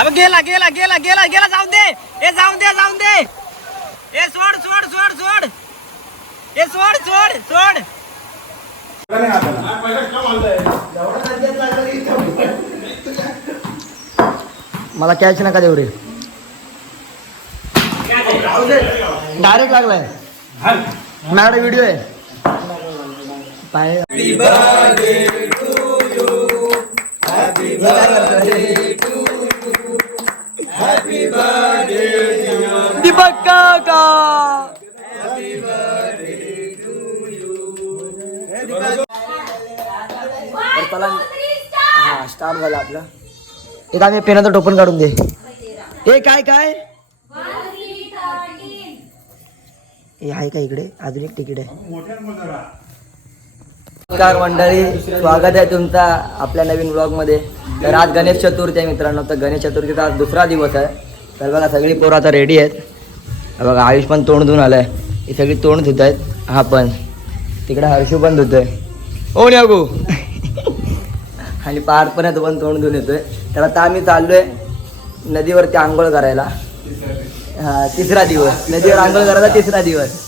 अब गेला गेला गेला गेला गेला जाऊन दे ए जाऊन दे जाऊन दे ए सोड सोड सोड सोड ए सोड सोड सोड मला कॅच नका देऊ रे डायरेक्ट लागलाय माझ्याकडे व्हिडिओ आहे पाय दीपक काका हा स्टार्ट झाला आपला एक आम्ही पेनाचं टोपण काढून दे ए काय काय हे आहे का इकडे अजून एक तिकीट आहे नमस्कार मंडळी स्वागत आहे तुमचा आपल्या नवीन ब्लॉग मध्ये तर आज गणेश चतुर्थी आहे मित्रांनो तर गणेश चतुर्थीचा आज दुसरा दिवस आहे तर बघा सगळी पोरं आता रेडी आहेत बघा आयुष पण तोंड धुवून आलाय ही सगळी तोंड धुत आहेत हा पण तिकडे हर्षू पण धुतोय ओ न्यागो आणि पार पण आहे तो पण तोंड धुवून येतोय तर आता आम्ही चाललोय नदीवरती आंघोळ करायला हा तिसरा दिवस नदीवर आंघोळ करायला तिसरा दिवस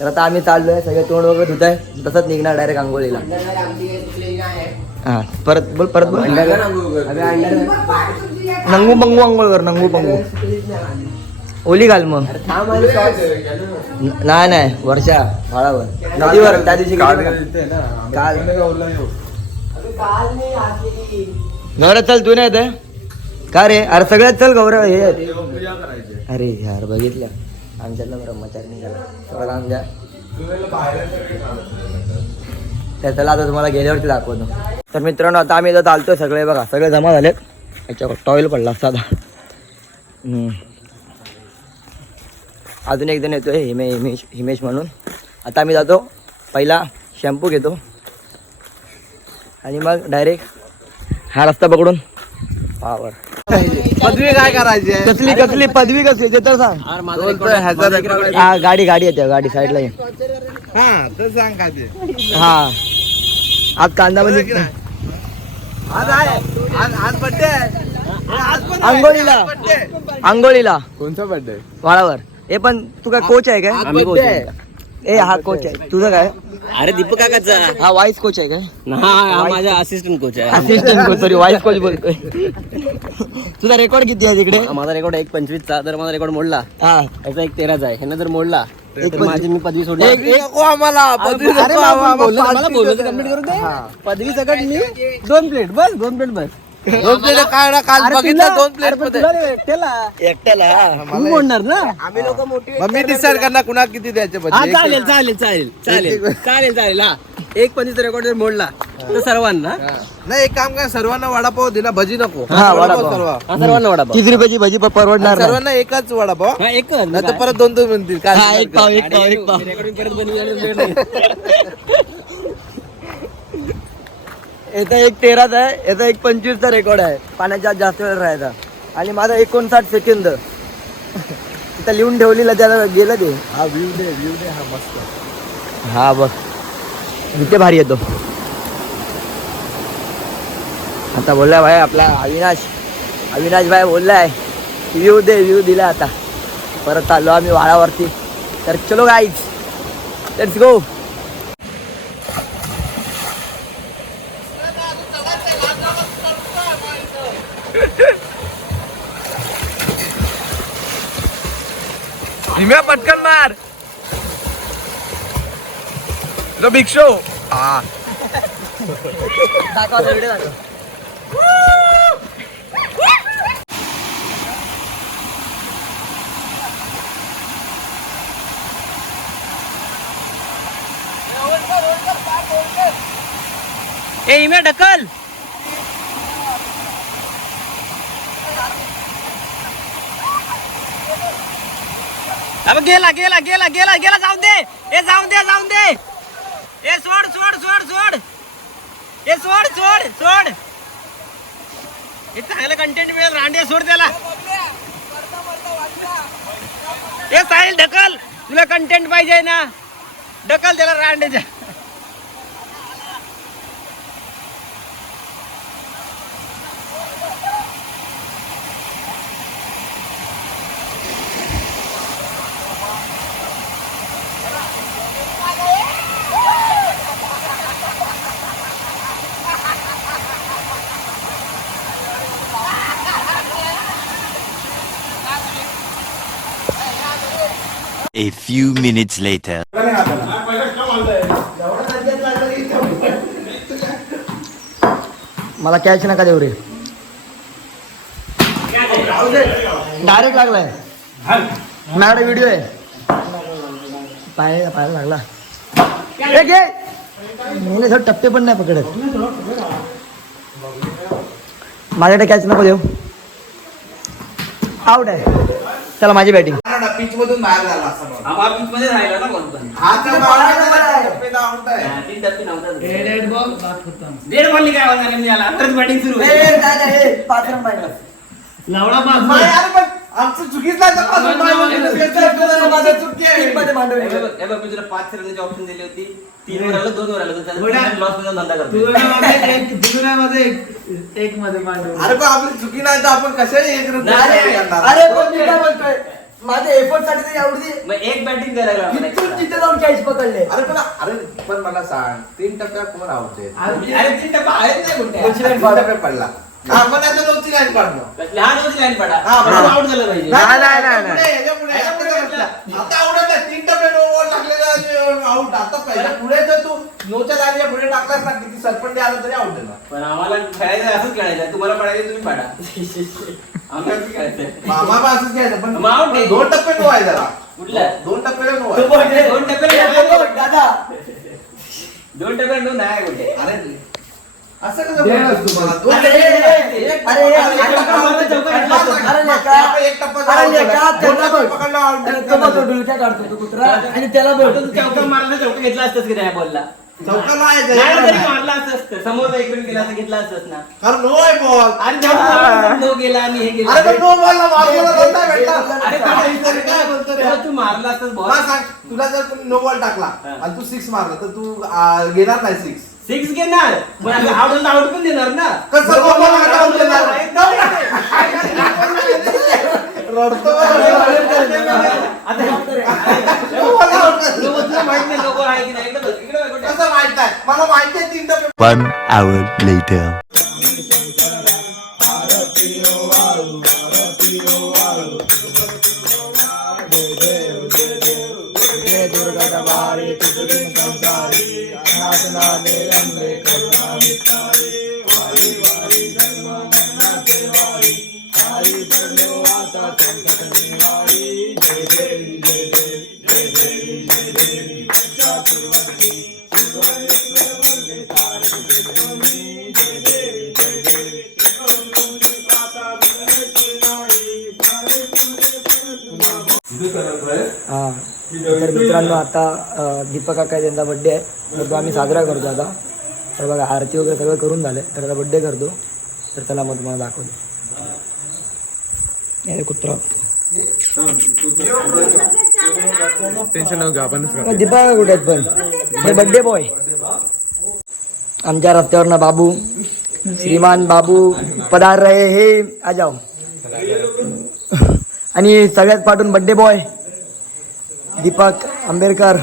तर आता आम्ही चाललोय सगळे तोंड वगैरे धुत आहे तसंच निघणार डायरेक्ट आंघोळीला हा परत बोल परत बोल नंगू पंगू आंघोळ कर नंगू पंगू ओली घाल मग नाही नाही वर्षा भाडावर नदीवर त्या दिवशी काल गौरव चल तू नाही येते का रे अरे सगळ्यात चल गौरव हे अरे यार बघितलं आमच्यातला ब्रह्मचारी निघाला सगळं आमच्या त्याला आता तुम्हाला गेल्यावरती दाखवतो तर मित्रांनो आता आम्ही इथं चालतोय सगळे बघा सगळे जमा झालेत याच्यावर टॉयल पडला साधा अजून एक जण येतोय हिमेश म्हणून आता आम्ही जातो पहिला शॅम्पू घेतो आणि मग डायरेक्ट हा रस्ता पकडून पावर पदवी काय करायची कसली कसली पदवी कसली ते तर सांग हा गाडी गाडी येते गाडी साईडला ये हा तर सांग का ते हा आज कांदा मध्ये आज आहे आज बर्थडे आहे आंघोळीला आंघोळीला कोणता बर्थडे वाळावर हे पण तू काय कोच आहे काय ए हा कोच आहे तुझं काय अरे दीपक काकाचा हा वाईस कोच आहे काय हा माझा असिस्टंट कोच आहे assistant coach sorry vice coach बोलतोय तुझा रेकॉर्ड किती आहे तिकडे माझा रेकॉर्ड 1:25चा तर माझा रेकॉर्ड मोडला हा याचा 1:13चा आहे ह्यानं जर मोडला एक तर माझी मी पदवी सोडली नको आम्हाला पदवी नको आम्हाला. मला बोललो कंप्लीट करू दे पदवी सकट मी 2 प्लेट बस 2 प्लेट बस दोन प्लेट काय ना काल बघितलं 2 प्लेट मध्ये एकट्याला तू मोडणार ना आम्ही लोक मोठी मग मी डिसाइड करणार कुणा किती द्यायचे हा पैसे चालेल चालेल चालेल चालेल चालेल चालेल हा 1:25चा रेकॉर्ड जर मोडला तर सर्वांना नाही एक काम काय सर्वांना वडापाव दिला भजी नको हा, वडापाव. सर्व हा सर्वांना वडापाव 30 रुपयाची भजी परवडणार नाही. सर्वांना एकच वडापाव हा एक नाही तर परत 2 म्हणतील काय हा एक पाव एक पाव एक पाव रेकॉर्डिंग परत बनवून याचा 1:13चा आहे याचा 1:25चा रेकॉर्ड आहे पाण्याच्या आत जास्त वेळ राहायचा आणि माझा 59 सेकंद तिथं लिहून ठेवलेलं त्याला गेलं ते हा व्ह्यू दे हा मस्त हा बघ इथे भारी येतो आता बोललाय भाई आपला अविनाश भाई बोललाय व्ह्यू दिला आता परत आलो आम्ही वाळावरती तर चलो गाईज लेट्स गो हिम्या पटकन मार द बिग शो हा ए इमे ढकल अब गेला गेला गेला गेला गेला जाऊन दे ए जाऊन दे जाऊन दे ए सोड सोड सोड सोड ए सोड सोड सोड हे चांगलं कंटेंट मिळेल रांडे सोड त्याला ए साहिल ढकल तुला कंटेंट पाहिजे ना ढकल त्याला रांडेच्या A few minutes later. मला कॅच नका देऊ रे. डायरेक्ट लागलाय. माझ्याकडे व्हिडिओ आहे. पायाला लागला. मी थोडं टप्पे पण नाही पकडत. माझ्याकडे कॅच नको देऊ. आउट आहे. चला माझी बॅटिंग. पिच मधून बाहेर झाला असं पिच मध्ये राहिला ना बॉल पण. डेड बॉल काय होणार आहे याला. परत बॅटिंग सुरू होईल. आमचं चुकीच नाही. तुला 5 रनची ऑप्शन दिली होती. 3 वर आलं 2 वर आलं लॉस मध्ये धंदा करतो. एक मध्ये मांडव. अरे पण आपली चुकी नाही तर आपण कशाने एक रन. अरे पण मी काय बोलतोय, माझ्या एफर्ट साठी तरी एवढी मग एक बॅटिंग करायला इथून तिथे जाऊन कॅच पकडले. पण मला सांग 3 टप्प्यात कोण आउट आहे? अरे 3 टप्पा आहेत नाही कुठे. 2 टप्प्यात पडला. आपण आता 2ची लाईन काढलो. लहान होती लाईन पडा. आउट झालं पाहिजे. नाही आता आवडत आहे. 3 टप्प्यात ओव्हर लागलेला आउट. आता पहिला पुढे तर तू नोच्या लाईनच्या पुढे टाकलास ना, किती सरपंच आला तरी आउट आहे. पण आम्हाला खेळायचं असंच खेळायचं. तुम्हाला पडायचं तुम्ही पडा. आम्हाला खेळायचं मामा असंच घ्यायचं. पण मग out आहे. 2 टप्पे नो आहे जरा. कुठला 2 टप्पे नो आहे. 2 टप्पे दादा 2 टप्पे नो नाही कुठे. अरे असं कसं बोलतोस तू मला? 2 अरे काढतो तू कुत्रा आणि त्याला चौका मारला चौका घेतला असतंस की नाही बॉलला. चौका नाही तरी मारला असतं. समोरचा एक मिनिट गेला असं घेतला असतंस ना. कारण नो आहे बॉल. आणि नो गेला आणि हे गेला. अरे पण नो बॉलला मारलेला रन नाही भेटला. अरे काय बोलतो रे. तू मारला असतंस बॉल. मला सांग, तुला जर कोणी नो बॉल टाकला आणि तू 6 मारला तर तू घेणार नाही 6 घेणार. पण आउट पण देणार ना. कसं नो बॉल आउट देणार? रडतो माहित नाही लोक आहे की नाही. कसं माहित आहे? मला माहिती आहे 3 टप्पे. 1 hour later. हा तर मित्रांनो, आता दीपक काका त्यांचा बड्डे आहे, तर तो आम्ही साजरा करतो आता. तर बघा आरती वगैरे सगळं करून झालं, तर आता बड्डे करतो. तर त्याला मग तुम्हाला दाखवतो. कुत्रा दीपक काका कुठे आहेत? पण हे बड्डे बॉय आमच्या रस्त्यावरनं बाबू, श्रीमान बाबू पधार रहे हे आ जाओ. आणि सगळ्यात पाठून बड्डे बॉय दीपक आंबेडकर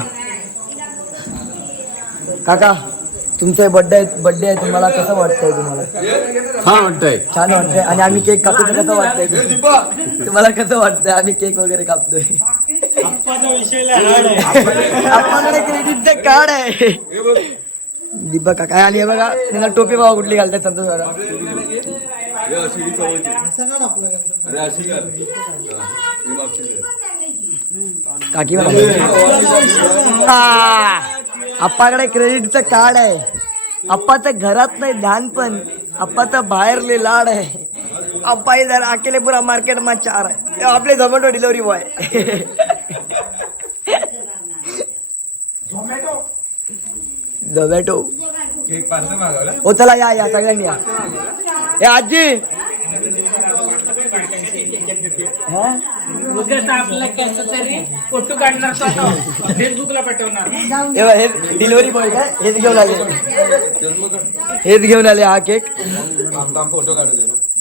काका, तुमचे बड्डे आहे. तुम्हाला कसं वाटतंय? तुम्हाला छान वाटतंय. आणि आम्ही केक कापतोय, कसं वाटतंय तुम्हाला? कसं वाटतंय आम्ही केक वगैरे कापतोय? आपल्याकडे क्रेडिटचं कार्ड आहे दीपक काका. आणि हे बघा त्यांना टोपी बघा कुठली घालतात संतोष दादा. काकी आप्पाकडे क्रेडिटचं कार्ड आहे. आप्पाचं घरात नाही ध्यान, पण आप्पाचं बाहेरले लाड आहे. आप्पा इधर अकेले पुरा मार्केट में 4 आहे. आपले झोमॅटो डिलिव्हरी बॉय. झोमॅटो हो, चला या सगळ्यांनी या. हे आजी फोटो काढणार, फेसबुकला पाठवणार. हे डिलिव्हरी बॉय काय हेच घेऊन आले हा केक. फोटो काढू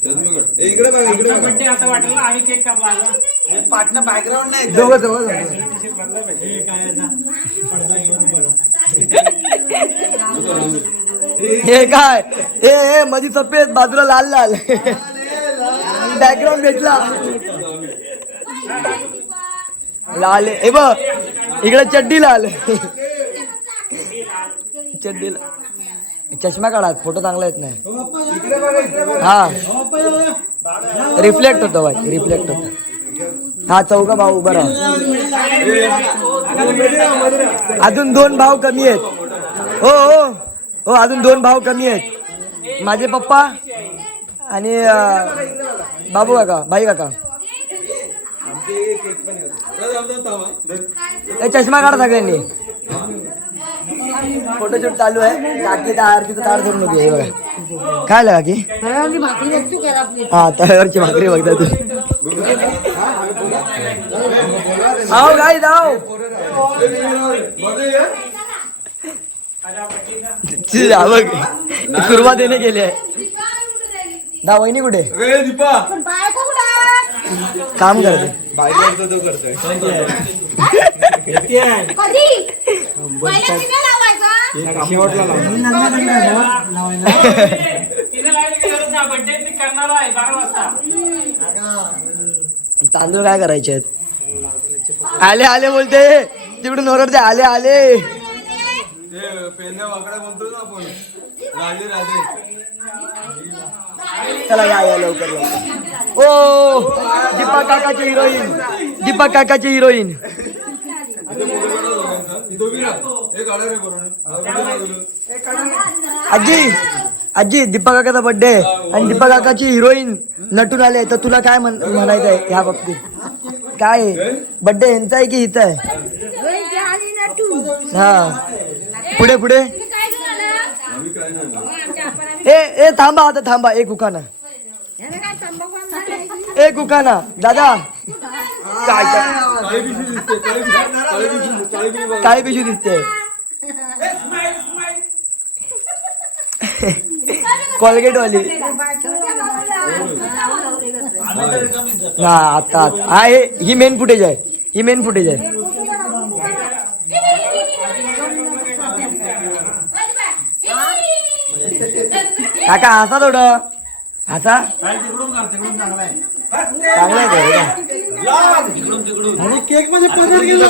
बर्थडे असं वाटलं आम्ही केक कापला. पार्टनर बॅकग्राऊंड नाही. हे काय हे मध्ये सफेद बाजूला लाल लाल बॅकग्राऊंड भेटला. लाल हे बघ इकडे चड्डी लाल चड्डी चष्मा काढा फोटो चांगला येत नाही हा रिफ्लेक्ट होतो भाई रिफ्लेक्ट होतो हा चौघा भाऊ उभा राहा अजून 2 भाऊ कमी आहेत हो हो हो अजून 2 भाऊ कमी आहेत माझे पप्पा आणि बाबू काका भाई काका चष्मा काढा सगळ्यांनी फोटोशूट चालू आहे काकी आरतीचं तार धरून उभी आहे बघा काय आलं काकी हा तळ्यावरची भाकरी बघता तू आओ गाई जाओ बघ सुरुवात येणे गेली आहे दा वहिनी कुठे काम करते तांदूळ काय करायचे आले आले बोलते तिकडून ओरडते आले आले चला या लवकर लवकर ओ दीपक काकाची हिरोईन दीपक काकाची हिरोईन आजी आजी दीपक काकाचा बर्थडे आणि दीपक काकाची हिरोईन नटून आले तर तुला काय म्हणायचं आहे ह्या बाबतीत काय बर्थडे यांचा आहे की हिचा आहे हा पुढे पुढे ए थांबा आता थांबा एक उखाना दादा काय काय पिशू दिसते कोलगेट वाली हा आता हा ही मेन फुटेज आहे ही मेन फुटेज आहे काका हसा थोडं हसा चांगला आहे केक मध्ये पडणार गेला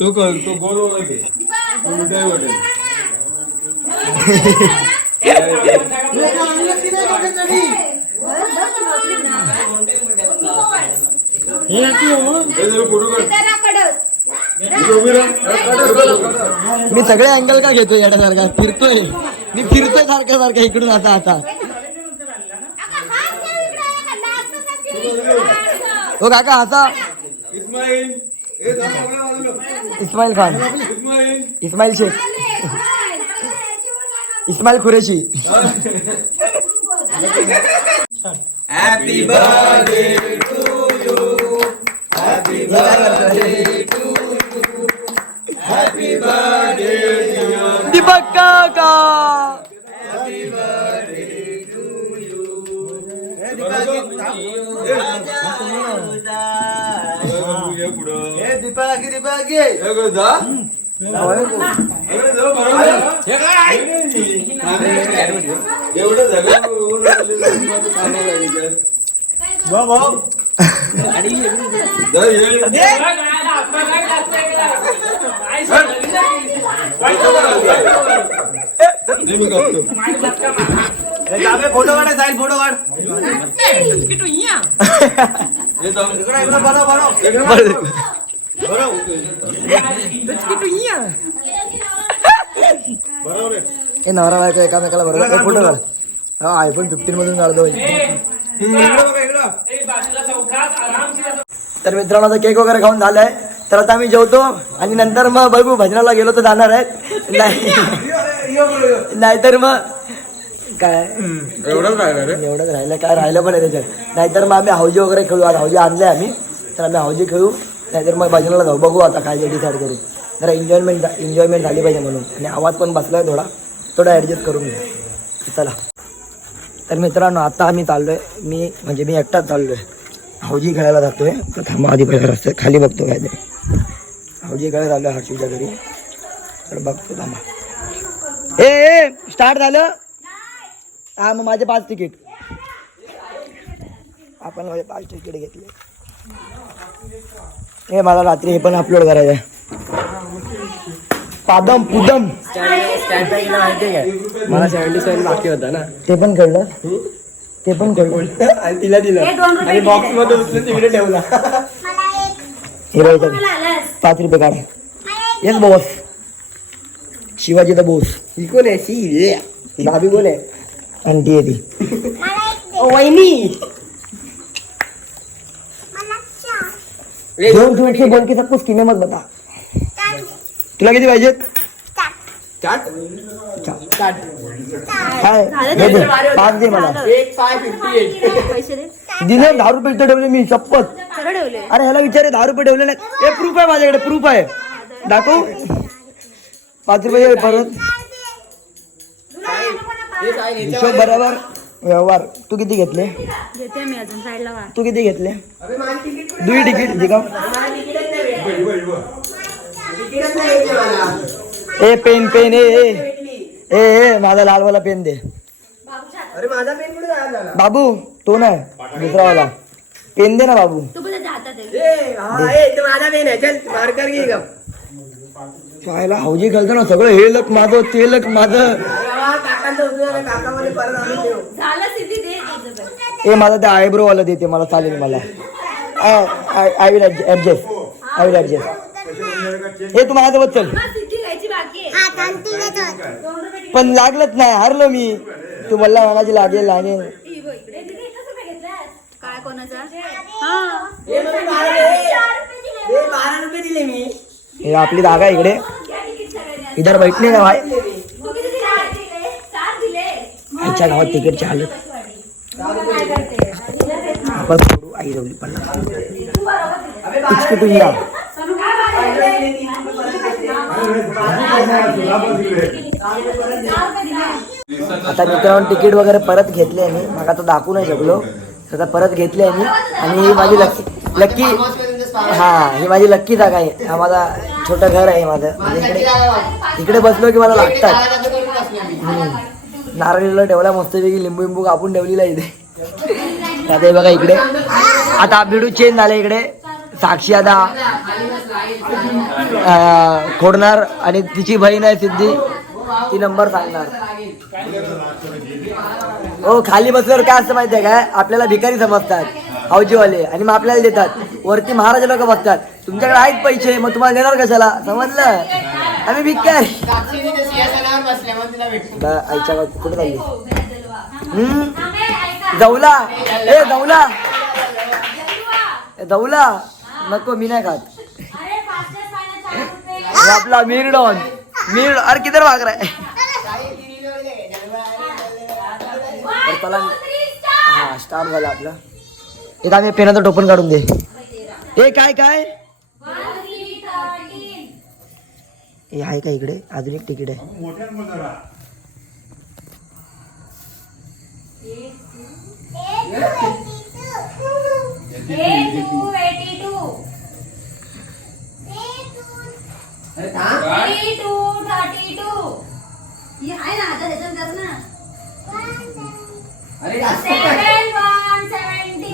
तो गोल मी सगळे अँगल का घेतोय याच्यासारखा फिरतोय मी फिरतोय सारखा सारखा इकडून आता आता हो काका हसा Ismail Khan Ismail Shaikh Ismail Qureshi happy birthday to you happy birthday to you happy birthday Deepak काका happy birthday to you photo काढ जाईल फोटो काढ हे नवरा बायको एकामेकाला बरोबर फोटो काढ हा आयफोन 15 मधून काढतो तर मित्रांनो आता केक वगैरे खाऊन झालाय तर आता आम्ही जेवतो आणि नंतर मग बघू भजनाला गेलो तर जाणार आहेत नाहीतर मग काय एवढंच राहिलं काय राहिलं पण आहे त्याच्यात नाहीतर मग आम्ही हौजी वगैरे खेळू आज हौजी आणले आम्ही तर आम्ही हौजी खेळू नाहीतर मग भजनाला जाऊ बघू आता काय डिसाईड करू जरा एन्जॉयमेंट झाली पाहिजे म्हणून आणि आवाज पण बसलाय थोडा ॲडजस्ट करून घ्या चला तर मित्रांनो आता आम्ही चाललोय मी एकटाच चाललोय हौजी खेळायला जातोय तर थांबा आधी पहिला रस्ते खाली बघतो काय ते हौजी खेळायला चाललोय हर्षूच्या घरी तर बघतो थांबा ए स्टार्ट झालं हा मग माझे 5 तिकीट आपण माझे 5 तिकीट घेतले हे मला रात्री हे पण अपलोड करायचं आहे. पादम पुदम मला 77 बाकी होता ना, ते पण कळलं, ते पण कळलं. आणि तिला दिलं आणि बॉक्स मध्ये उचलून तिकडे ठेवला. हे बघ 5 रुपये काढ. येस बॉस, शिवाजीचा बोस. ही कोण आहे? शी भाभी कोण आहे? आणि ती येते वहिनी. दोन तुझे बोल की सब कुछ किमे मत बता. तुला किती पाहिजेत? चाट काय दे दे, 5 दे मला. 558 दिले 10 रुपये इथे ठेवले मी, शपथ. अरे ह्याला विचारे 10 रुपये ठेवले नाही. हे प्रूफ आहे माझ्याकडे, प्रूफ आहे. दाखव. 5 रुपये परत. हिशोब बरोबर व्यवहार. तू किती घेतले? घेते मी अजून साईडला वा. तू किती घेतले? दुई तिकीट दिखाव. ए पेन पेन ए माझा लालवाला पेन दे. अरे माझा पेन कुठे झाला? बाबू तो नाही, दुसरा वाला पेन दे ना बाबू. तू पण त्याच्या हातात आहे. ते माझा पेन आहे. चल मार्कर घे गं. पाहायला हौजी घालतो ना सगळं. हे लक माझं, ते लक माझं. काकांचं उचलून काकामध्ये परत आम्ही ठेवू. झालं सिद्धी दे तुझं पण. ए माझा ते आयब्रो वाला देते मला, चालेल मला. I will adjust, I will adjust. हे तू माझ्यासोबत चल. मग सिद्धी घ्यायची बाकी आहे. पण लागलंच नाही, हारलो मी. तू मला मागाची लागेल लागेल. ही बघ इकडे. किती रुपये घेतलास? काय कोणाचा? हा. हे 12 रुपये दिले मी. हे आपली जागा आहे इकडे. इधर बैठले ना भाई. तू किती दिले? 4 दिले. आईच्या गावात तिकीटची हालत. काय करते? आपण सोडू आई रवली 50. कुठून या. आता मित्रांनो तिकीट वगैरे परत घेतले मी. मग आता दाखवू नाही शकलो, आता परत घेतले मी. आणि ही माझी लक्की हा, ही माझी लक्की जागा आहे. हा माझा छोटं घर आहे माझं. म्हणजे इकडे बसलो की मला लागतात. नारळीला ठेवला मस्तपैकी, लिंबू लिंबू कापून ठेवलेला इथे. आता हे बघा इकडे आता अपडेट चेंज झाले. इकडे साक्षी आता खोडणार आणि तिची बहीण आहे सिद्धी, ती नंबर सांगणार. हो खाली बसल्यावर काय असतं माहितीये काय, आपल्याला भिकारी समजतात हौजीवाले आणि मग आपल्याला देतात. वरती महाराज लोक बसतात. तुमच्याकडे आहेत पैसे, मग तुम्हाला देणार कशाला, समजलं. आम्ही भिकारी. आईच्या गावात कुठे चालली? दौला ए दौला दौला नको, मी नाही खात. आपला मिरडॉन मिरड. अरे किधर भाग रहा है? चला हा स्टार्ट झाला आपला. इथं आम्ही पेनाचं टोपण काढून दे. हे काय काय हे आहे का इकडे? अजून एक तिकीट आहे.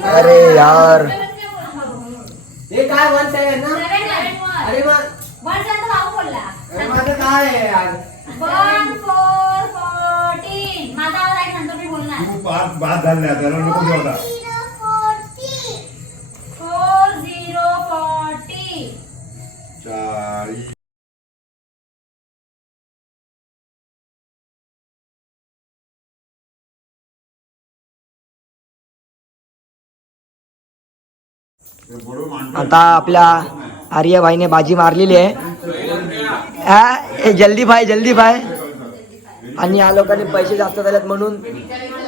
अरे यार हे काय 17 ना? अरे मग अरे माझं काय आहे यार? 1414 माझा आवाज ऐक नंतर मी बोलणार. बाद झाले आता नको जेवता. 4040 40. आता आपल्या आर्यभाईने बाजी मारलेली आहे. जल्दी भाई. आणि या लोकांनी पैसे जास्त झालेत म्हणून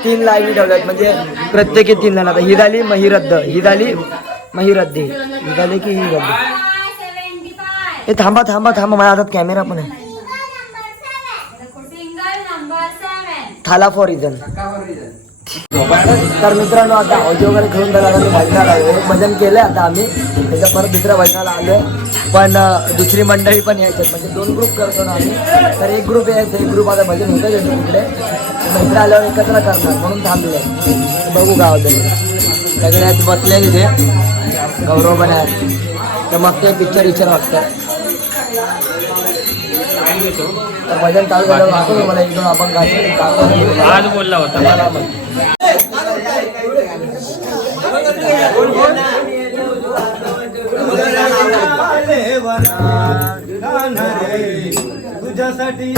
3 लाईनी ठेवल्यात. म्हणजे प्रत्येकी 3 जण. आता ही झाली मग ही रद्द, ही झाली मग ही रद्द, ही झाली की ही रद्द. हे थांबा माझ्या हातात कॅमेरा पण आहे. थाला फॉर रिझन. तर मित्रांनो आता हौजी वगैरे खेळून झाला, भजनाला आलो. एक भजन केलं आता आम्ही, त्याच्या परत दुसऱ्या भजनाला आलोय. पण दुसरी मंडळी पण यायच्यात, म्हणजे 2 ग्रुप करतो ना आम्ही. तर एक ग्रुप यायचं, एक ग्रुप आता भजन होतं तिकडे. मित्र आल्यावर एकत्र करणार म्हणून थांबले. बघू काय होतं. सगळे बसले तिथे. गौरव पण आहे. तर मग ते पिक्चर वाटतं. तर भजन चालू झालं वाटतो मला एकदम आपण आज बोलला होता तुझ्यासाठी